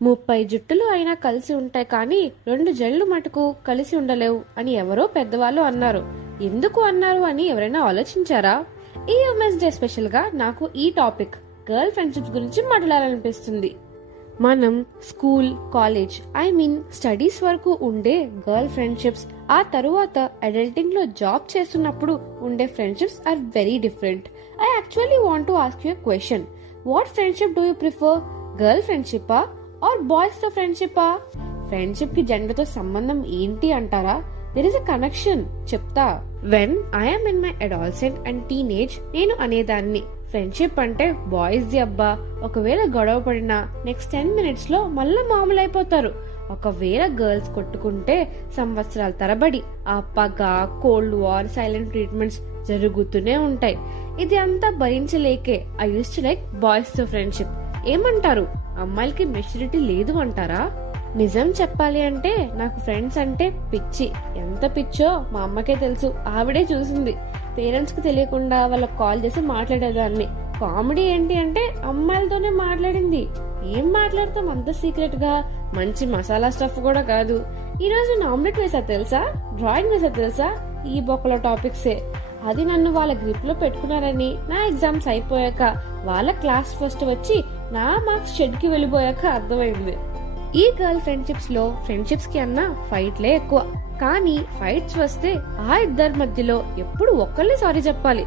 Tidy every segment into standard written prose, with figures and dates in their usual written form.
30 జుట్టులు అయినా కలిసి ఉంటాయి కానీ 2 జళ్ళు మటుకు కలిసి ఉండలేవు అని ఎవరో పెద్దవాళ్ళు అన్నారు. ఎందుకు అన్నారు అని ఎవరైనా ఆలోచించారా? ఈ ఉమెన్స్ డే స్పెషల్ గా నాకు ఈ టాపిక్ గర్ల్ ఫ్రెండ్షిప్స్ గురించి మాట్లాడాలనిపిస్తుంది. మనం స్కూల్, కాలేజ్, స్టడీస్ వరకు ఉండే గర్ల్ ఫ్రెండ్షిప్స్, ఆ తరువాత అడల్టింగ్ లో జాబ్ చేస్తున్నప్పుడు ఉండే friendships are very different. I actually want to ask you a question. What friendship do you prefer? Girl ఫ్రెండ్షిప్పా ఆర్ బాయ్స్ తో ఫ్రెండ్షిప్పా? ఫ్రెండ్షిప్ కి జెండర్ తో సంబంధం ఏంటి అంటారా? There is a connection. చెప్తా. When I'm in my adolescent and teenage నేను అనేదాన్ని ఫ్రెండ్షిప్ అంటే బాయ్స్ ది అబ్బా, ఒకవేళ గొడవ పడినా నెక్స్ట్ 10 minutes లో మళ్ళా మామూలు అయిపోతారు. ఒకవేళ గర్ల్స్ కొట్టుకుంటే సంవత్సరాల తరబడి ఆ పగ, కోల్డ్ వార్, సైలెంట్ ట్రీట్మెంట్స్ జరుగుతూనే ఉంటాయి. ఇది అంతా భరించలేకే I use to like boys తో ఫ్రెండ్షిప్. ఏమంటారు? అమ్మాయిలకి మెచ్యూరిటీ లేదు అంటారా? నిజం చెప్పాలి అంటే నాకు ఫ్రెండ్స్ అంటే పిచ్చి. ఎంత పిచ్చో మా అమ్మకే తెలుసు. ఆవిడే చూసింది. పేరెంట్స్ కి తెలియకుండా వాళ్ళకి కాల్ చేసి మాట్లాడేదాన్ని. కామెడీ ఏంటి అంటే అమ్మాయిలతోనే మాట్లాడింది. ఏం మాట్లాడతాం అంత సీక్రెట్ గా? మంచి మసాలా స్టఫ్ కూడా కాదు. ఈ రోజు నా ఆమ్లెట్ వేసా తెలుసా, డ్రాయింగ్ వేసా తెలుసా, ఈ బొక్కలో టాపిక్సే. అది నన్ను వాళ్ళ గ్రిప్ లో పెట్టుకున్నారని నా ఎగ్జామ్స్ అయిపోయాక వాళ్ళ క్లాస్ ఫస్ట్ వచ్చి నా మార్క్స్ షెడ్ కి వెళ్ళిపోయాక అర్థమైంది. ఈ గర్ల్ ఫ్రెండ్షిప్స్ లో ఫ్రెండ్షిప్స్ కి అన్నా ఫైట్లే ఎక్కువ. కానీ ఫైట్స్ వస్తే ఆ ఇద్దరి మధ్యలో ఎప్పుడు ఒక్కళ్ళే సారీ చెప్పాలి.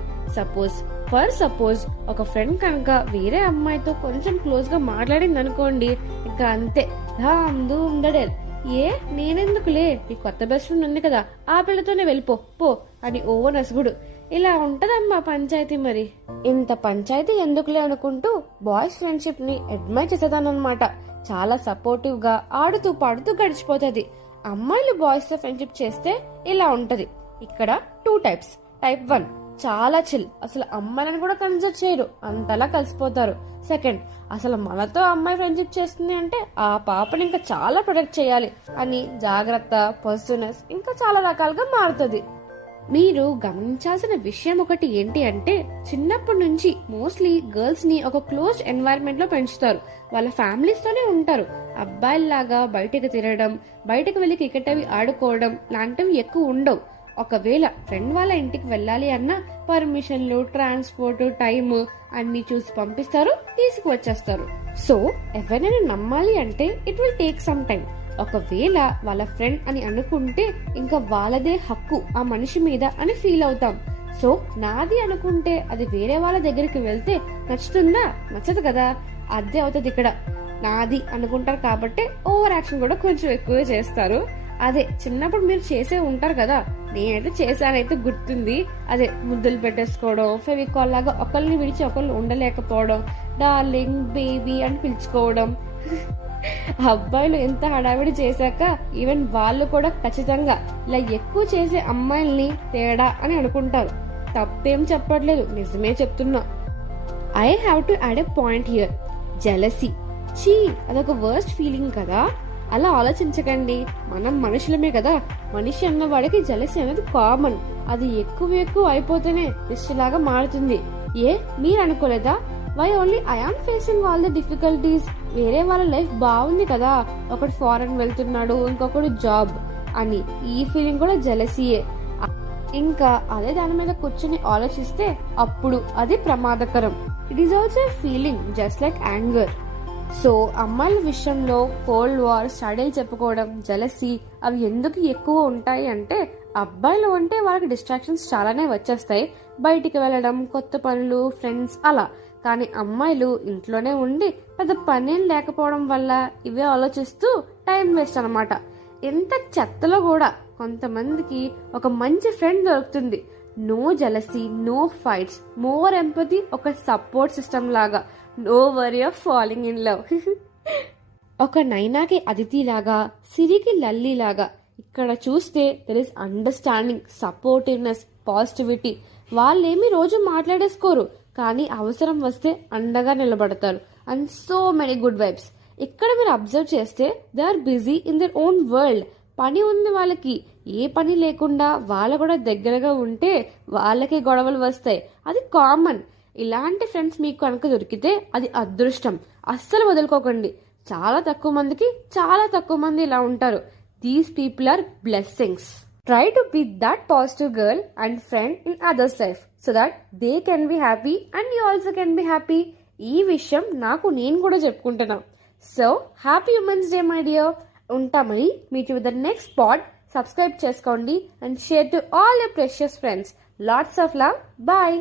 సపోజ్ ఒక ఫ్రెండ్ కనుక వేరే అమ్మాయితో కొంచెం క్లోజ్ గా మాట్లాడింది అనుకోండి, ఇంకా అంతే, ధామ్ ధూమ్ దడేల్. నేనెందుకులే, నీ కొత్త బెస్ట్ ఫ్రెండ్ ఉంది కదా, ఆ పిల్లతోనే వెళ్ళిపో పో అని ఓ నసుగుడు. ఇలా ఉంటదమ్మా పంచాయతీ. మరి ఇంత పంచాయతీ ఎందుకులే అనుకుంటూ బాయ్స్ ఫ్రెండ్షిప్ ని అడ్మైర్ చేసేదానమాట. చాలా సపోర్టివ్ గా ఆడుతూ పాడుతూ గడిచిపోతుంది. అమ్మాయిలు బాయ్స్ తో ఫ్రెండ్షిప్ చేస్తే ఇలా ఉంటది. ఇక్కడ 2 types. టైప్ 1 చాలా చిల్, అసలు అమ్మాయిలను కూడా కన్సిడర్ చేయరు, అంతలా కలిసిపోతారు. సెకండ్, అసలు మనతో అమ్మాయి ఫ్రెండ్షిప్ చేస్తుంది అంటే ఆ పాపని ఇంకా చాలా ప్రొటెక్ట్ చేయాలి అని జాగ్రత్త, పొజిటివ్నెస్ ఇంకా చాలా రకాలుగా మారుతుంది. మీరు గమనించాల్సిన విషయం ఒకటి ఏంటి అంటే చిన్నప్పటి నుంచి మోస్ట్లీ గర్ల్స్ ని ఒక క్లోజ్ ఎన్వైరన్మెంట్ లో పెంచుతారు. వాళ్ళ ఫ్యామిలీస్ తోనే ఉంటారు. అబ్బాయిల్లాగా బయటకు తిరగడం, బయటకు వెళ్లి క్రికెట్ అవి ఆడుకోవడం లాంటివి ఎక్కువ ఉండవు. ఒకవేళ ఫ్రెండ్ వాళ్ళ ఇంటికి వెళ్ళాలి అన్నా పర్మిషన్లు, ట్రాన్స్పోర్ట్, టైమ్ అన్ని చూసి పంపిస్తారు, తీసుకువచ్చేస్తారు. సో ఎవరైనా నమ్మాలి అంటే it will take some time. ఒకవేళ వాళ్ళ ఫ్రెండ్ అని అనుకుంటే ఇంకా వాళ్ళదే హక్కు ఆ మనిషి మీద అని ఫీల్ అవుతాం. సో నాది అనుకుంటే అది వేరే వాళ్ళ దగ్గరికి వెళ్తే నచ్చుతుందా? నచ్చదు కదా. అదే అవుతుంది ఇక్కడ. నాది అనుకుంటారు కాబట్టి ఓవర్ యాక్షన్ కూడా కొంచెం ఎక్కువ చేస్తారు. అదే చిన్నప్పుడు మీరు చేసే ఉంటారు కదా, నేనైతే చేశానైతే గుర్తుంది. అదే ముద్దులు పెట్టేసుకోవడం, ఫెవికాల్ లాగా ఒకరిని విడిచి ఒకళ్ళు ఉండలేకపోవడం, డార్లింగ్, బేబీ అని పిలుచుకోవడం. అబ్బాయిలు ఎంత హడావిడి చేశాక ఈవెన్ వాళ్ళు కూడా ఖచ్చితంగా ఇలా ఎక్కువ చేసే అమ్మాయిల్ని తేడా అని అనుకుంటారు. తప్పేం చెప్పట్లేదు, నిజమే చెప్తున్నా. I have to add a point here. Jealousy, చీ, అదొక వర్స్ట్ ఫీలింగ్ కదా. అలా ఆలోచించకండి. మనం మనుషులమే కదా. మనిషి అన్న వాడికి జెలసీ అనేది కామన్. అది ఎక్కువ అయిపోతేనే దిష్టిలాగా మారుతుంది. మీరు అనుకోలేదా? Why only I am facing all the difficulties? వేరే వాళ్ళ లైఫ్ బాగుంది కదా, ఒకటి ఫారెన్ వెళ్తున్నాడు, ఇంకొకటి జాబ్ అని. ఈ ఫీలింగ్ కూడా జెలసీయే. ఇంకా అదే దాని మీద కూర్చుని ఆలోచిస్తే అప్పుడు అది ప్రమాదకరం. It is also feeling just like anger. So అమ్మాయిల విషయంలో కోల్డ్ వార్, స్టడీలు చెప్పుకోవడం, జెలసీ అవి ఎందుకు ఎక్కువ ఉంటాయి అంటే అబ్బాయిలు అంటే వాళ్ళకి డిస్ట్రాక్షన్స్ చాలానే వచ్చేస్తాయి. బయటికి వెళ్ళడం, కొత్త పనులు, ఫ్రెండ్స్ అలా. కానీ అమ్మాయిలు ఇంట్లోనే ఉండి పెద్ద పనేం లేకపోవడం వల్ల ఇవే ఆలోచిస్తూ టైం వేస్ట్ అనమాట. ఎంత చెత్తలో కూడా కొంతమందికి ఒక మంచి ఫ్రెండ్ దొరుకుతుంది. No jealousy, no fights, more empathy, ఒక సపోర్ట్ సిస్టమ్ లాగా. No worry of falling in love. ఒక నైనాకి అదితి లాగా, సిరికి లల్లి లాగా. ఇక్కడ చూస్తే there is understanding, supportiveness, positivity. వాళ్ళేమి రోజు మాట్లాడేసుకోరు, కానీ అవసరం వస్తే అండగా నిలబడతారు. And so many good vibes. ఇక్కడ మీరు అబ్జర్వ్ చేస్తే they are busy in their own world. పని ఉంది వాళ్ళకి. ఏ పని లేకుండా వాళ్ళు కూడా దగ్గరగా ఉంటే వాళ్ళకి గొడవలు వస్తాయి. అది కామన్. ఇలాంటి ఫ్రెండ్స్ మీకు కనుక దొరికితే అది అదృష్టం. అస్సలు వదులుకోకండి. చాలా తక్కువ మందికి చాలా తక్కువ మంది ఇలా ఉంటారు. These people are blessings. Try to be that positive girl and friend in others life so that they can be happy and you also can be happy. ఈ విషయం నాకు నేను కూడా చెప్పుకుంటున్నా. So happy women's day my dear. ఉంటామని meet with the next pod. Subscribe చేసుకోండి and share to all your precious friends. Lots of love. Bye.